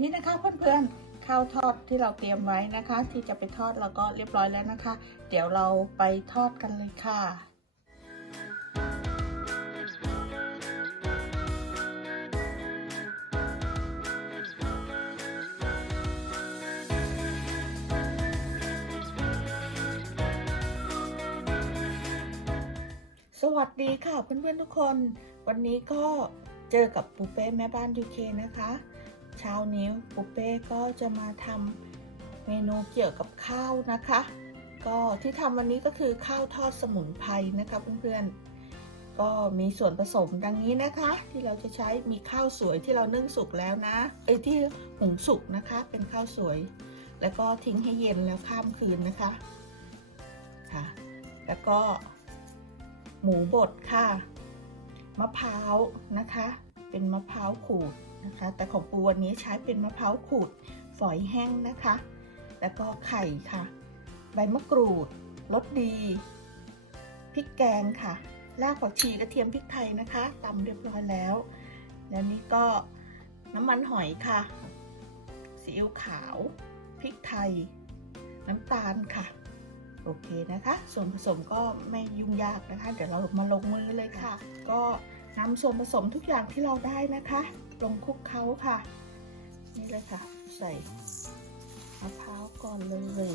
นี่นะคะเพื่อนๆข้าวทอดที่เราเตรียมไว้นะคะ ที่จะไปทอดแล้วก็เรียบร้อยแล้วนะคะ เดี๋ยวเราไปทอดกันเลยค่ะสวัสดีค่ะเพื่อนๆทุกคน วันนี้ก็เจอกับปูเป้แม่บ้านยูเคนะคะ เช้านี้ปูเป้ก็จะมาทำเมนูเกี่ยวกับข้าวนะคะ ก็ที่ทำวันนี้ก็คือข้าวทอดสมุนไพรนะคะเพื่อนๆ ก็มีส่วนผสมดังนี้นะคะ ที่เราจะใช้มีข้าวสวยที่เรานึ่งสุกแล้วนะเอ้ที่หุงสุกนะคะ เป็นข้าวสวย แล้วก็ทิ้งให้เย็นแล้วข้ามคืนนะคะค่ะ แล้วก็ หมูบดค่ะ มะพร้าวนะคะ เป็นมะพร้าวขูด นะคะ แต่ของปูวันนี้ใช้เป็นมะพร้าวขูดฝอยแห้งนะคะ แล้วก็ไข่ค่ะ ใบมะกรูดรสดีพริกแกงค่ะรากผักชีกระเทียมพริกไทยนะคะตำเรียบร้อยแล้ว แล้วนี่ก็น้ำมันหอยค่ะซีอิ๊วขาวพริกไทย น้ำตาลค่ะ โอเคนะคะ ส่วนผสมก็ไม่ยุ่งยากนะคะ เดี๋ยวเรามาลงมือเลยค่ะ ก็นำส่วนผสมทุกอย่างที่เราได้นะคะ ลงคุกเคล้าค่ะ นี่เลยค่ะ ใส่มะพร้าวก่อนเลย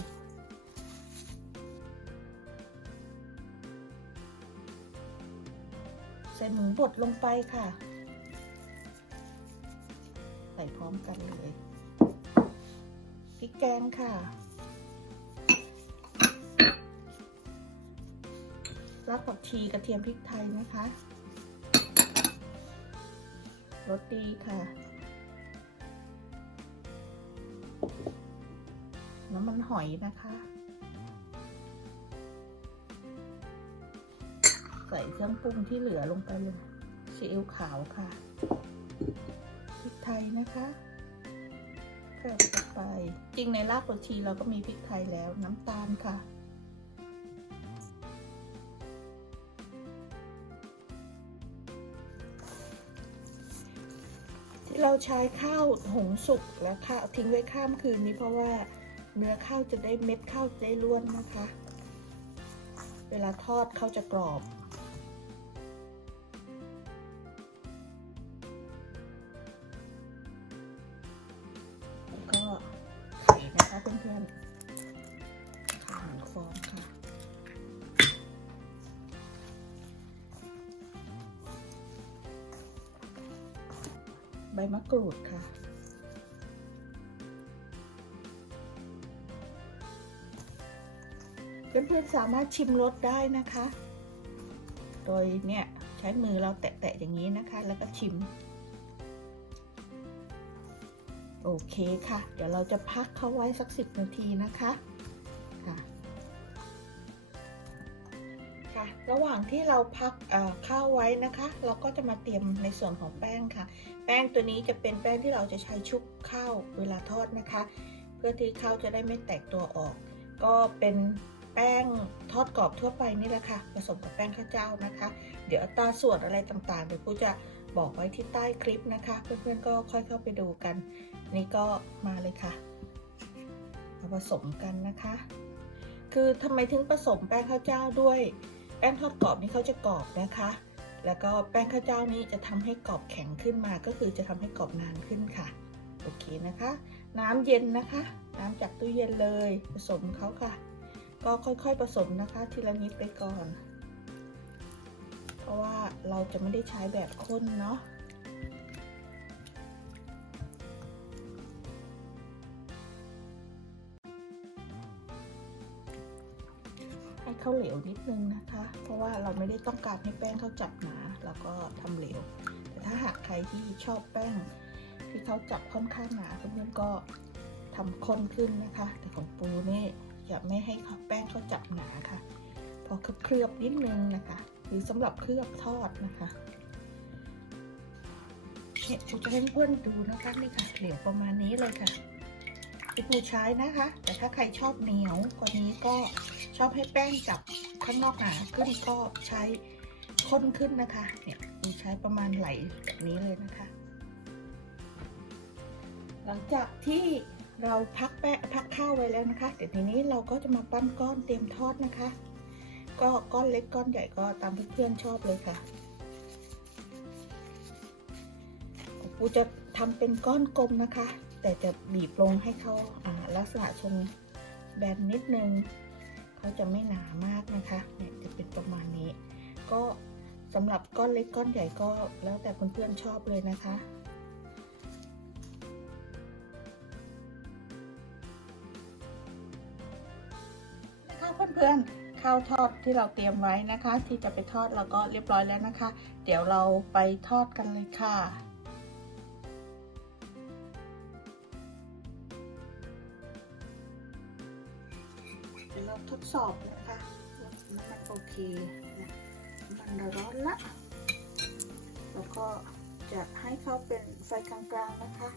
ใส่หมูบดลงไปค่ะ ใส่พร้อมกันเลยพริกแกงค่ะรากผักชีกระเทียมพริกไทยนะคะ รสดีค่ะ น้ำมันหอยนะคะ ใส่เครื่องปรุงที่เหลือลงไปเลยซีอิ๊วขาวค่ะพริกไทยนะคะใส่ลงไป จริงในรากผักชีเราก็มีพริกไทยแล้วน้ำตาลค่ะ เราใช้ข้าวหุงสุกและข้าวทิ้งไว้ข้ามคืนนี้เพราะว่าเนื้อข้าวจะได้เม็ดข้าวจะได้ล้วนนะคะ เวลาทอดข้าวจะกรอบก็ไข่นะคะเพื่อนๆข่หนึ่งฟองค่ะ ใบมะกรูดค่ะ เพื่อนๆสามารถชิมรสได้นะคะ โดยเนี่ยใช้มือเราแตะๆอย่างนี้นะคะ แล้วก็ชิม โอเคค่ะ เดี๋ยวเราจะพักเขาไว้สักสิบนาทีนะคะค่ะ ระหว่างที่เราพักข้าวไว้นะคะ เราก็จะมาเตรียมในส่วนของแป้งค่ะ แป้งตัวนี้จะเป็นแป้งที่เราจะใช้ชุบข้าวเวลาทอดนะคะ เพื่อที่ข้าวจะได้ไม่แตกตัวออก ก็เป็นแป้งทอดกรอบทั่วไปนี่แหละค่ะ ผสมกับแป้งข้าวเจ้านะคะ เดี๋ยวตาส่วนอะไรต่างๆเดี๋ยวกูจะบอกไว้ที่ใต้คลิปนะคะ เพื่อนๆก็ค่อยเข้าไปดูกัน นี่ก็มาเลยค่ะมาผสมกันนะคะ คือทำไมถึงผสมแป้งข้าวเจ้าด้วย ป้งทอดกรอบนี่เขาจะกรอบนะคะ แล้วก็แป้งข้าวเจ้านี้จะทำให้กรอบแข็งขึ้นมา ก็คือจะทำให้กรอบนานขึ้นค่ะ โอเคนะคะ น้ำเย็นนะคะ น้ำจากตู้เย็นเลยผสมเขาค่ะ ก็ค่อยๆผสมนะคะ ทีละนิดไปก่อน เพราะว่าเราจะไม่ได้ใช้แบบข้นเนาะ ข้าวเหลวนิดนึงนะคะ เพราะว่าเราไม่ได้ต้องการให้แป้งเขาจับหนาเราก็ทำเหลว แต่ถ้าหากใครที่ชอบแป้งที่เขาจับค่อนข้างหนาเพื่อนๆก็ทำข้นขึ้นนะคะ แต่ของปูนี่อย่าไม่ให้แป้งเขาจับหนาค่ะ พอเคลือบนิดนึงนะคะ หรือสำหรับเคลือบทอดนะคะเนี่ยปูจะให้เพื่อนดูนะคะนี่ค่ะเหลวประมาณนี้เลยค่ะที่ปูใช้นะคะ แต่ถ้าใครชอบเหนียวกว่านี้ก็ ชอบให้แป้งจับข้างนอกหนาขึ้นก็ใช้ข้นขึ้นนะคะ เนี่ยใช้ประมาณไหลแบบนี้เลยนะคะ หลังจากที่เราพักแปะพักข้าวไว้แล้วนะคะ เดี๋ยวทีนี้เราก็จะมาปั้นก้อนเตรียมทอดนะคะ ก็ก้อนเล็กก้อนใหญ่ก็ตามเพื่อนชอบเลยค่ะปูจะทำเป็นก้อนกลมนะคะ แต่จะบีบลงให้เขาอ่าลักษณะทรงแบนนิดนึง เขาจะไม่หนามากนะคะเนี่ยจะเป็นประมาณนี้ ก็สำหรับก้อนเล็กก้อนใหญ่ก็แล้วแต่เพื่อนๆชอบเลยนะคะนะคะเพื่อนๆข้าวทอดที่เราเตรียมไว้นะคะ ที่จะไปทอดเราก็เรียบร้อยแล้วนะคะ เดี๋ยวเราไปทอดกันเลยค่ะ เดี๋ยวเราทดสอบนะคะว่าน้ำมันโอเคนะน้ำมันร้อนละแล้วก็จะให้เขาเป็นไฟกลางๆนะคะ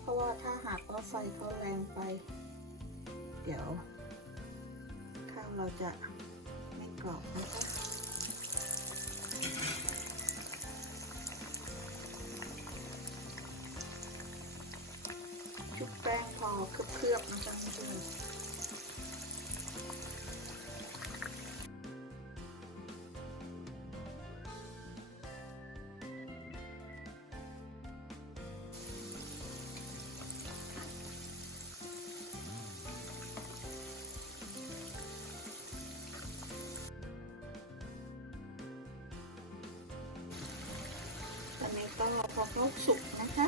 เพราะว่าถ้าหากว่าไฟเขาแรงไป เดี๋ยวข้าวเราจะไม่กรอบนะคะชุบแป้งพอเคลือบๆนะคะเพื่อน ก็พอเขาสุกนะคะ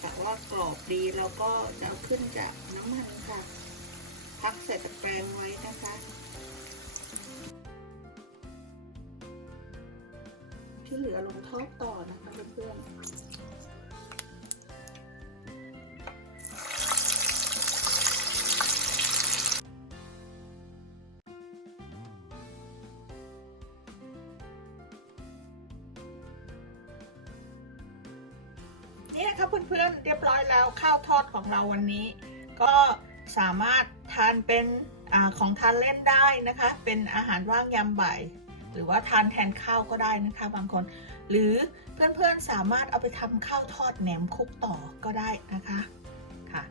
แต่ว่ากรอบดีแล้วก็จะขึ้นจากน้ำมันค่ะ พักใส่ตะแกรงไว้นะคะที่เหลือลงทอดต่อนะคะเพื่อนๆ นี่นะคะเพื่อนๆเรียบร้อยแล้วข้าวทอดของเราวันนี้ ก็สามารถทานเป็นอของทานเล่นได้นะคะ เป็นอาหารว่างยามบ่าย หรือว่าทานแทนข้าวก็ได้นะคะ บางคน หรือเพื่อนๆสามารถเอาไปทำข้าวทอดแหนมคุกต่อก็ได้นะคะค่ะ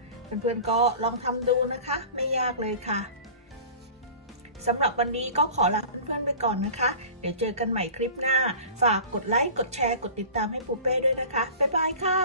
เพื่อนๆก็ลองทำดูนะคะ ไม่ยากเลยค่ะสำหรับวันนี้ก็ขอลาเพื่อนๆไปก่อนนะคะ เดี๋ยวเจอกันใหม่คลิปหน้า ฝากกดไลค์ กดแชร์ กดติดตามให้ปูเป้ด้วยนะคะ บ๊ายบายค่ะ